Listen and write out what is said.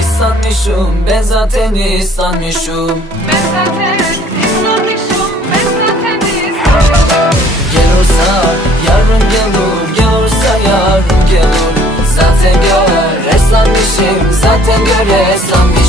ıslanmışım Ben zaten ıslanmışım Ben zaten ıslanmışım, ben zaten ıslanmışım. Gelursa yarın gelir Gelursa yarın gelir. Zaten gör ıslanmışım Zaten gör ıslanmışım